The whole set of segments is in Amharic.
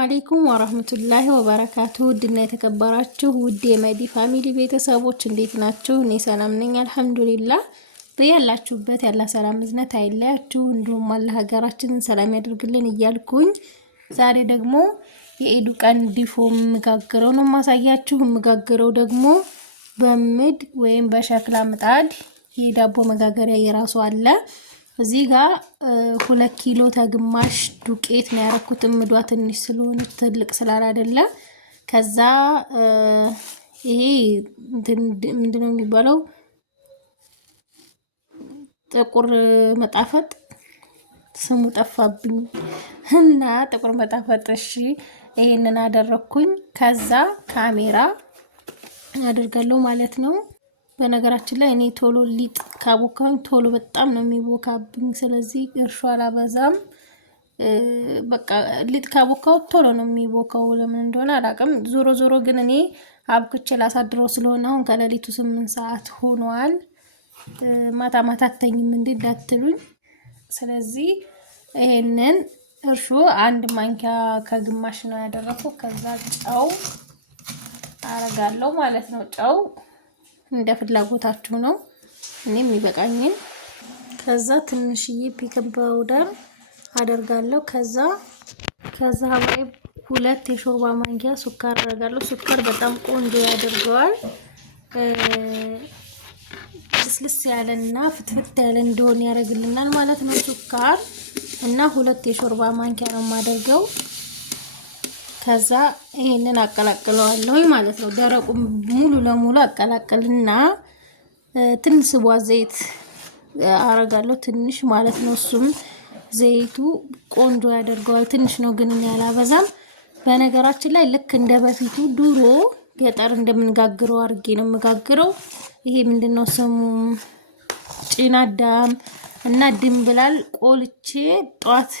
አለይኩም ወራህመቱላሂ ወበረካቱ። ውድና የተከበራችሁ ውድ የመዲ ፋሚሊ ቤተሰቦች እንዴት ናችሁ? እኔ ሰላም ነኝ አልሐምዱሊላህ። በያላችሁበት ያላ ሰላም እዝነት አይለያችሁ፣ እንዲሁም አላህ ሀገራችንን ሰላም ያደርግልን እያልኩኝ ዛሬ ደግሞ የኢዱ ቀን ዲፎ መጋገረው ነው ማሳያችሁ። መጋገረው ደግሞ በምድ ወይም በሸክላ ምጣድ የዳቦ መጋገሪያ የራሱ አለ። እዚህ ጋር 2 ኪሎ ተግማሽ ዱቄት ነው ያረኩት። ምዷ ትንሽ ስለሆነ ትልቅ ስላላደለ ከዛ ይሄ ምንድነው የሚባለው ጥቁር መጣፈጥ ስሙ ጠፋብኝ እና ጥቁር መጣፈጥ እሺ፣ ይሄንን አደረኩኝ። ከዛ ካሜራ አደርጋለሁ ማለት ነው። በነገራችን ላይ እኔ ቶሎ ሊጥ ካቦካኝ ቶሎ በጣም ነው የሚቦካብኝ። ስለዚህ እርሾ አላበዛም። በቃ ሊጥ ካቦካው ቶሎ ነው የሚቦካው፣ ለምን እንደሆነ አላውቅም። ዞሮ ዞሮ ግን እኔ አብክቼ ላሳድረው ስለሆነ አሁን ከሌሊቱ 8 ሰዓት ሆኗል። ማታ ማታ አተኝም እንዴ እንዳትሉኝ። ስለዚህ ይሄንን እርሾ 1 ማንኪያ ከግማሽ ነው ያደረኩት። ከዛ ጨው አረጋለሁ ማለት ነው። ጨው እንደ ፍላጎታችሁ ነው፣ እኔም ይበቃኝን። ከዛ ትንሽዬ ቤኪንግ ፓውደር አደርጋለሁ። ከዛ ሀባይ 2 የሾርባ ማንኪያ ሱካር አደርጋለሁ። ሱካር በጣም ቆንጆ ያደርገዋል። ልስልስ ያለና ፍትፍት ያለ እንደሆነ ያደርግልናል ማለት ነው ሱካር። እና 2 የሾርባ ማንኪያ ነው የማደርገው። ከዛ ይሄንን አቀላቅለዋለሁ ማለት ነው። ደረቁ ሙሉ ለሙሉ አቀላቅልና ትንሽ ዘይት አረጋለሁ፣ ትንሽ ማለት ነው። እሱም ዘይቱ ቆንጆ ያደርገዋል። ትንሽ ነው ግን ያላበዛም። በነገራችን ላይ ልክ እንደ በፊቱ ድሮ ገጠር እንደምንጋግረው አድርጌ ነው የምጋግረው። ይሄ ምንድነው ስሙ ጭናዳም እና ድንብላል ቆልቼ ጧት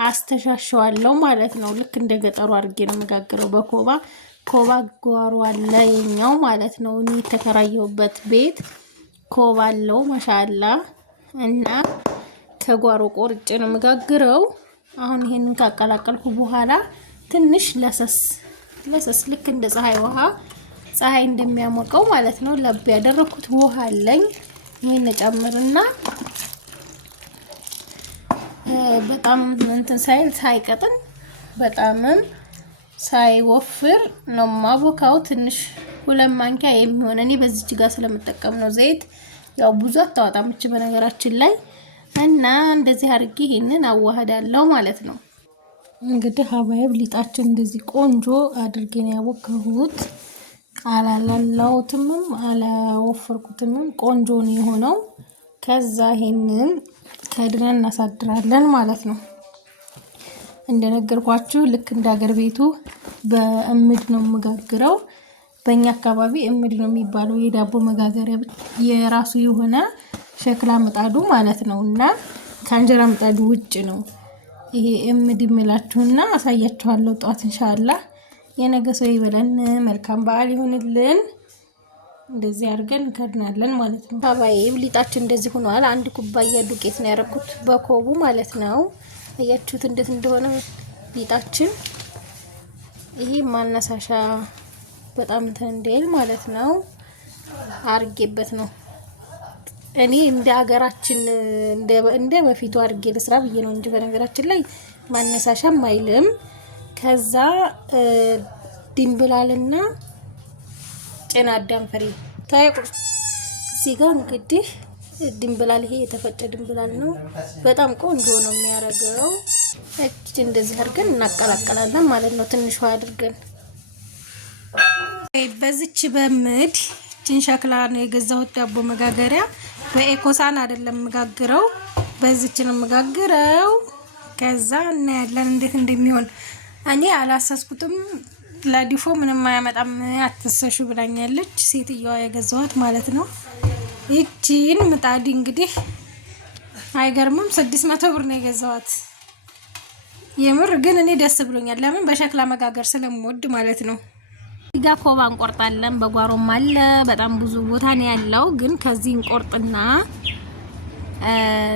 አስተሻሸዋለሁ ማለት ነው። ልክ እንደ ገጠሩ አድርጌ ነው የምጋግረው። በኮባ ጓሮ አለ የኛው ማለት ነው። እኔ የተከራየሁበት ቤት ኮባ አለው ማሻአላ። እና ከጓሮ ቆርጬ ነው የምጋግረው። አሁን ይሄንን ካቀላቀልኩ በኋላ ትንሽ ለሰስ ልክ እንደ ፀሐይ እንደሚያሞቀው ማለት ነው ለብ ያደረኩት ውሃ አለኝ። ይሄን ጨምርና በጣም እንትን ሳይቀጥን በጣምም ሳይወፍር ነው ማቦካው። ትንሽ 2 ማንኪያ የሚሆን እኔ በዚች ጋር ስለምጠቀም ነው። ዘይት ያው ብዙ አታወጣም እቺ በነገራችን ላይ። እና እንደዚህ አድርጌ ይሄንን አዋህዳለሁ ማለት ነው። እንግዲህ ሀባይብ ሊጣችን እንደዚህ ቆንጆ አድርጌ ነው ያቦካሁት። አላላላውትም አላወፈርኩትም፣ ቆንጆ ነው የሆነው። ከዛ ይሄንን ከድነን እናሳድራለን ማለት ነው። እንደነገርኳችሁ ልክ እንደ ሀገር ቤቱ በእምድ ነው የምጋግረው። በእኛ አካባቢ እምድ ነው የሚባለው የዳቦ መጋገሪያ የራሱ የሆነ ሸክላ ምጣዱ ማለት ነው። እና ከእንጀራ ምጣዱ ውጭ ነው ይሄ እምድ የምላችሁና አሳያችኋለሁ ጧት ኢንሻአላህ። የነገ ሰው ይበለን። መልካም በዓል ይሁንልን። እንደዚህ አድርገን እንከድናለን ማለት ነው። ሀባይ ሊጣችን እንደዚህ ሆኗል። 1 ኩባያ ዱቄት ነው ያደረኩት በኮቡ ማለት ነው። አያችሁት እንዴት እንደሆነ ሊጣችን። ይሄ ማነሳሻ በጣም ተንዴል ማለት ነው አርጌበት ነው። እኔ እንደ ሀገራችን እንደ በፊቱ አርጌ ለስራ ብዬ ነው እንጂ በነገራችን ላይ ማነሳሻም አይልም። ከዛ ድንብላልና ጭናዳም ፍሬ ታይቁ እዚህ ጋር እንግዲህ ድንብላል፣ ይሄ የተፈጨ ድንብላል ነው። በጣም ቆንጆ ነው የሚያረጋው። እቺ እንደዚህ አድርገን እናቀላቀላለን ማለት ነው። ትንሽ ውሃ አድርገን በዚች በምድ እቺን ሸክላ ነው የገዛሁት ዳቦ መጋገሪያ። በኤኮሳን አይደለም መጋግረው፣ በዚች ነው መጋግረው። ከዛ እናያለን እንዴት እንደሚሆን። እኔ አላሳስኩትም። ለዲፎ ምንም አያመጣም አትሰሹ ብላኛለች ሴትየዋ የገዛዋት ማለት ነው። ይቺን ምጣድ እንግዲህ አይገርምም 600 ብር ነው የገዛዋት። የምር ግን እኔ ደስ ብሎኛል። ለምን በሸክላ መጋገር ስለምወድ ማለት ነው። እዚጋ ኮባ እንቆርጣለን። በጓሮም አለ በጣም ብዙ ቦታ ነው ያለው። ግን ከዚህ እንቆርጥና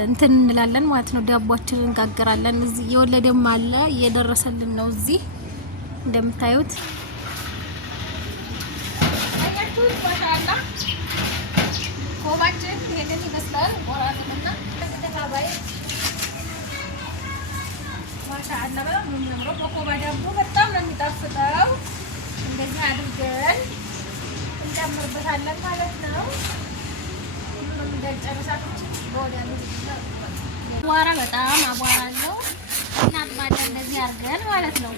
እንትን እንላለን ማለት ነው። ዳቦአችንን እንጋግራለን። እዚህ የወለደም አለ እየደረሰልን ነው እዚህ እንደምታዩት ማሻአላ ኮባችን ይሄንን ይመስላል። ወራትና ተካባይ ማሻአላ በጣም ነው የሚያምረው። በኮባ ዳቦ በጣም ነው የሚጣፍጠው። እንደዚህ አድርገን እንጨምርበታለን ማለት ነው። ሁሉንም እንደጨረሳችሁ አቧራ በጣም አቧራ አለው እና አጥባለን እንደዚህ አድርገን ማለት ነው።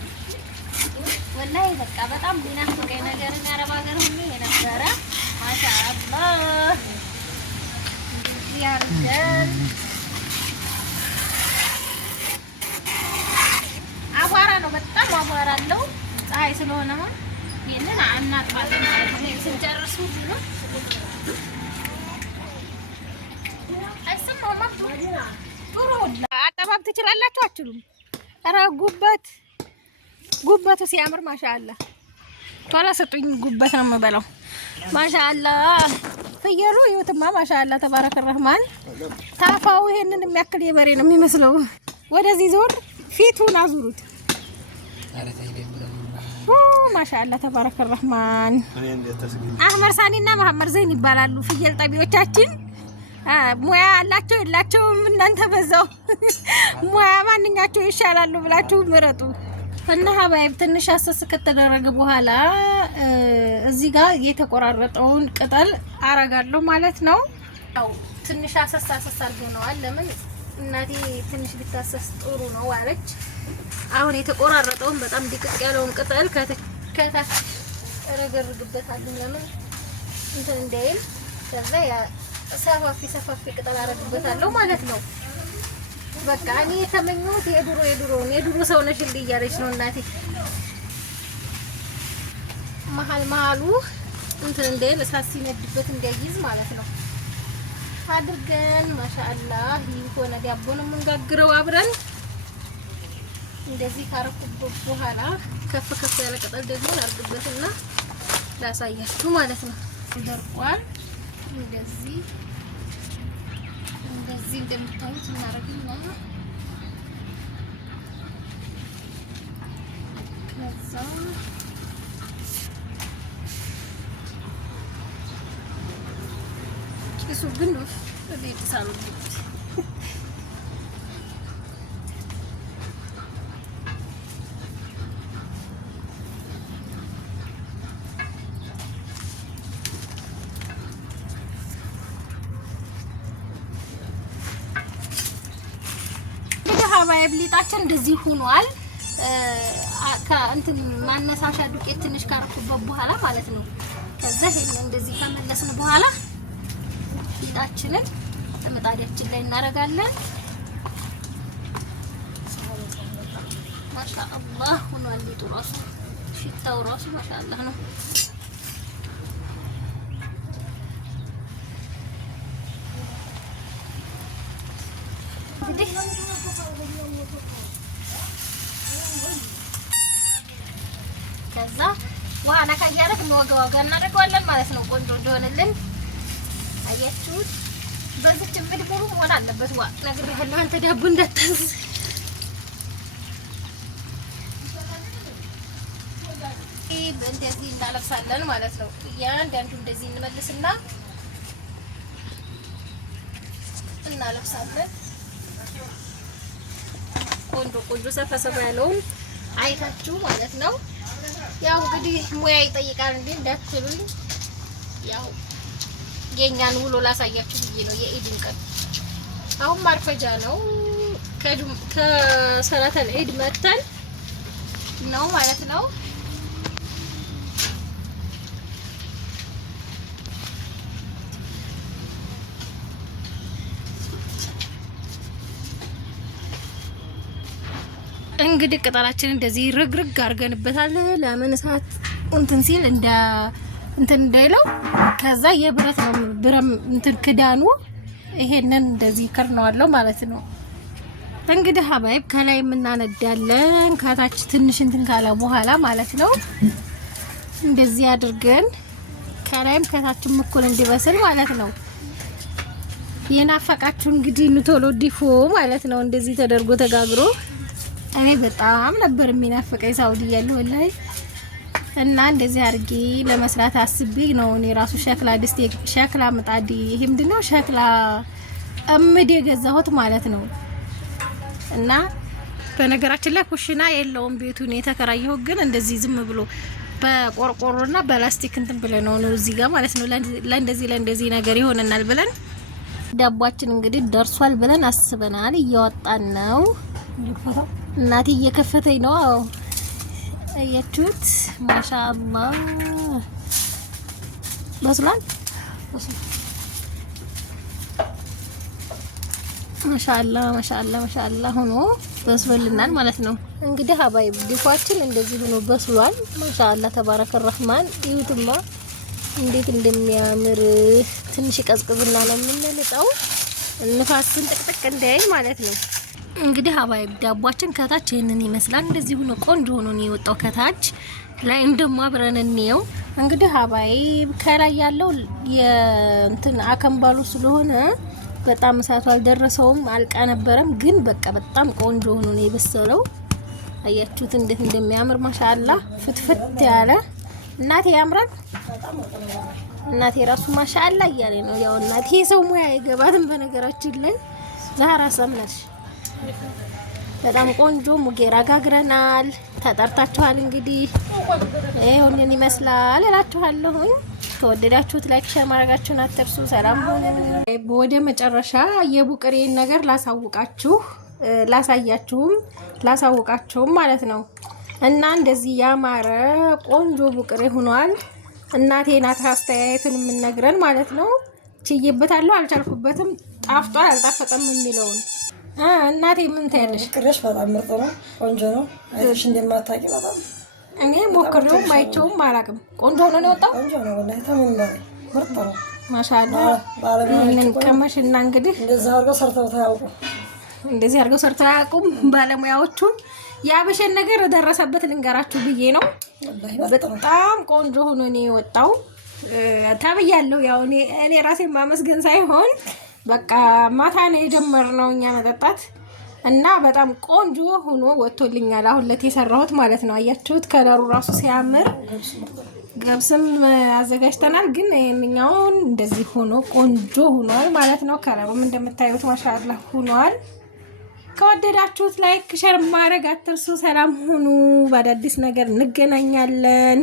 ወላሂ በቃ በጣም ቢናፍቀኝ ነገር አረብ ሀገር ሁሉ የነበረ ማሻአላ እንደዚህ አድርገን አቧራ ነው በጣም አቧራ አለው። ፀሐይ ስለሆነ ይሄንን አናጥባለን ማለት ነው። ስንጨርስ ሁሉ ነው አጠባብ ትችላላችሁ አትችሉም? ኧረ ጉበቱ ሲያምር ማሻአላ ቶሎ ሰጡኝ። ጉበት ነው የምበላው። ማሻአላ ፍየሉ ይወትማ ማሻአላ ተባረከ ረህማን ታፋው ይሄንን የሚያክል የበሬ ነው የሚመስለው። ወደዚህ ዞር ፊቱን አዙሩት። ማሻአላ ተባረከ ረህማን አህመድ ሳኒና መሐመድ ዘይን ይባላሉ ፍየል ጠቢዎቻችን። ሙያ አላቸው የላቸውም እናንተ በዛው ሙያ ማንኛቸው ይሻላሉ ብላችሁ ምረጡ። እና ሀባይብ ትንሽ አሰስ ከተደረገ በኋላ እዚህ ጋር የተቆራረጠውን ቅጠል አረጋለሁ ማለት ነው። ያው ትንሽ አሰስ አድርገነዋል። ለምን እናቴ ትንሽ ቢታሰስ ጥሩ ነው አለች። አሁን የተቆራረጠውን በጣም ድቅቅ ያለውን ቅጠል ከታች ረገርግበታለሁ። ለምን እንትን እንዳይል ከዛ ሰፋፊ ቅጠል አረግበታለሁ ማለት ነው። በቃ እኔ የተመኘሁት የድሮ ሰው ነሽ እያለች ነው እናቴ። መሀሉ እንትን እንዳይል እሳት ሲነድበት እንዳይይዝ ማለት ነው አድርገን ማሻአላህ ይሆነ ዳቦ ነው የምንጋግረው አብረን። እንደዚህ ካረኩበት በኋላ ከፍ ያለ ቅጠል ደግሞ ላድርግበትና ላሳያችሁ ማለት ነው። ደርቋል። እንደዚህ እንደምታዩት እናደርግና ከዛ ጭሱ ግን ቤት ሳሉት ሀባይብ ሊጣችን እንደዚህ ሆኗል። ከእንትን ማነሳሻ ዱቄት ትንሽ ካረኩበት በኋላ ማለት ነው። ከዛ ይሄን እንደዚህ ከመለስን በኋላ ሊጣችንን ምጣዳችን ላይ እናደርጋለን። ማሻአላህ ሆኗል። ሊጡ ራሱ ሽታው ራሱ ማሻአላህ ነው። እንግዲህ ከዛ ውሃ ነካ እያደረግን ወጋ እናደርገዋለን ማለት ነው። ቆንጆ እንደሆነልን አያችሁት። በዚች እንግዲህ ሙሉ መሆን አለበት። ዋ ነግሬሃለሁ አንተ ዳቦ እንዳታዝ። እንደዚህ እናለብሳለን ማለት ነው። እያንዳንዱ እንደዚህ እንመልስና እናለብሳለን። ቆንጆ ሰፋ ያለውን አይታችሁ ማለት ነው። ያው እንግዲህ ሙያ ይጠይቃል እንዴ እንዳትሉኝ፣ ያው የኛን ውሎ ላሳያችሁ ብዬ ነው። የኢድን ቀን አሁን ማርፈጃ ነው። ከሰላተል ኢድ መተን ነው ማለት ነው። እንግዲህ ቅጠላችን እንደዚህ ርግርግ አድርገንበታል። ለምን እሳት እንትን ሲል እንትን እንዳይለው። ከዛ የብረት ነው ብረም እንትን ክዳኑ ይሄንን እንደዚህ ከርነዋለሁ ማለት ነው። እንግዲህ ሀባይብ ከላይ እናነዳለን። ከታች ትንሽ እንትን ካለ በኋላ ማለት ነው እንደዚህ አድርገን ከላይም ከታችም እኩል እንዲበስል ማለት ነው። የናፈቃችሁ እንግዲህ ቶሎ ዲፎ ማለት ነው። እንደዚህ ተደርጎ ተጋግሮ እኔ በጣም ነበር የሚናፍቀኝ ሳውዲ ያለው ወላሂ። እና እንደዚህ አድርጌ ለመስራት አስቤ ነው እኔ ራሱ ሸክላ ምጣድ ይሄ ምንድነው ሸክላ እምድ የገዛሁት ማለት ነው። እና በነገራችን ላይ ኩሽና የለውም ቤቱን የተከራየው፣ ግን እንደዚህ ዝም ብሎ በቆርቆሮና በላስቲክ እንትን ብለን ነው እዚህ ጋር ማለት ነው ለእንደዚህ ነገር ይሆነናል ብለን ዳቧችን እንግዲህ ደርሷል ብለን አስበናል። እያወጣን ነው። እናቴ እየከፈተኝ ነው። አያችሁት? ማሻአላህ በስሏል። ማሻአላህ ሆኖ በስሎልናል ማለት ነው። እንግዲህ ሀባይ ዲፏችን እንደዚህ ሆኖ በስሏል። ማሻአላህ ተባረከ ረህማን። ይሁትማ እንዴት እንደሚያምር ትንሽ ቀዝቅዝና ነው የምንልጠው፣ ንፋስን ጥቅጥቅ እንዳይል ማለት ነው። እንግዲህ ሀባይ ዳቧችን ከታች ይሄንን ይመስላል። እንደዚህ ሆኖ ቆንጆ ሆኖ ነው የወጣው። ከታች ላይም ደግሞ አብረን እንየው። እንግዲህ ሀባይ ከላይ ያለው የእንትን አከምባሉ ስለሆነ በጣም እሳቱ አልደረሰውም፣ አልቀነበረም። ግን በቃ በጣም ቆንጆ ሆኖ ነው የበሰለው። አያችሁት እንዴት እንደሚያምር ማሻአላህ። ፍትፍት ያለ እናቴ ያምራል። እናቴ ራሱ ማሻአላህ እያለ ነው። ያው እናቴ ሰው ሙያ አይገባትም በነገራችን ላይ። ዛህራ ሰምነሽ በጣም ቆንጆ ሙጌራ ጋግረናል። ተጠርታችኋል እንግዲህ ይሄንን ይመስላል እላችኋለሁኝ። ከወደዳችሁት ላይክ ሼር ማድረጋችሁን አትርሱ። ሰላም ሆነ። ወደ መጨረሻ የቡቅሬን ነገር ላሳውቃችሁም ማለት ነው። እና እንደዚህ ያማረ ቆንጆ ቡቅሬ ሆኗል። እናቴ ናት አስተያየቱን የምንነግረን ማለት ነው። ችዬበታለሁ፣ አልቻልኩበትም፣ ጣፍጧል አልጣፈጠም የሚለውን እናቴ ምን ታያለሽ? ቡቅሬሽ በጣም ምርጥ ነው፣ ቆንጆ ነው። አይተሽ እንደማታውቂ በጣም እኔ ሞክሬውም አይቼውም አላውቅም። ቆንጆ ሆኖ ነው የወጣው። ቆንጆ ነው ወላሂ ተምን በላይ ምርጥ ነው። ማሻአላህ ባለሙያዎችን ቀመሽና እንግዲህ እንደዚህ አድርገው ሰርተው አያውቁም ባለሙያዎቹን። የአበሸን ነገር ደረሰበት ልንገራችሁ ብዬ ነው። በጣም ቆንጆ ሆኖ ነው የወጣው ተብያለሁ። ያው እኔ ራሴን ማመስገን ሳይሆን በቃ ማታ ነው የጀመርነው እኛ መጠጣት እና በጣም ቆንጆ ሆኖ ወጥቶልኛል። አሁን ለት የሰራሁት ማለት ነው። አያችሁት? ከለሩ ራሱ ሲያምር ገብስም አዘጋጅተናል። ግን ይሄንኛውን እንደዚህ ሆኖ ቆንጆ ሆኗል ማለት ነው። ከለሩም እንደምታዩት ማሻአላህ ሆኗል። ከወደዳችሁት ላይክ ሼር ማድረግ አትርሱ። ሰላም ሁኑ። በአዳዲስ ነገር እንገናኛለን።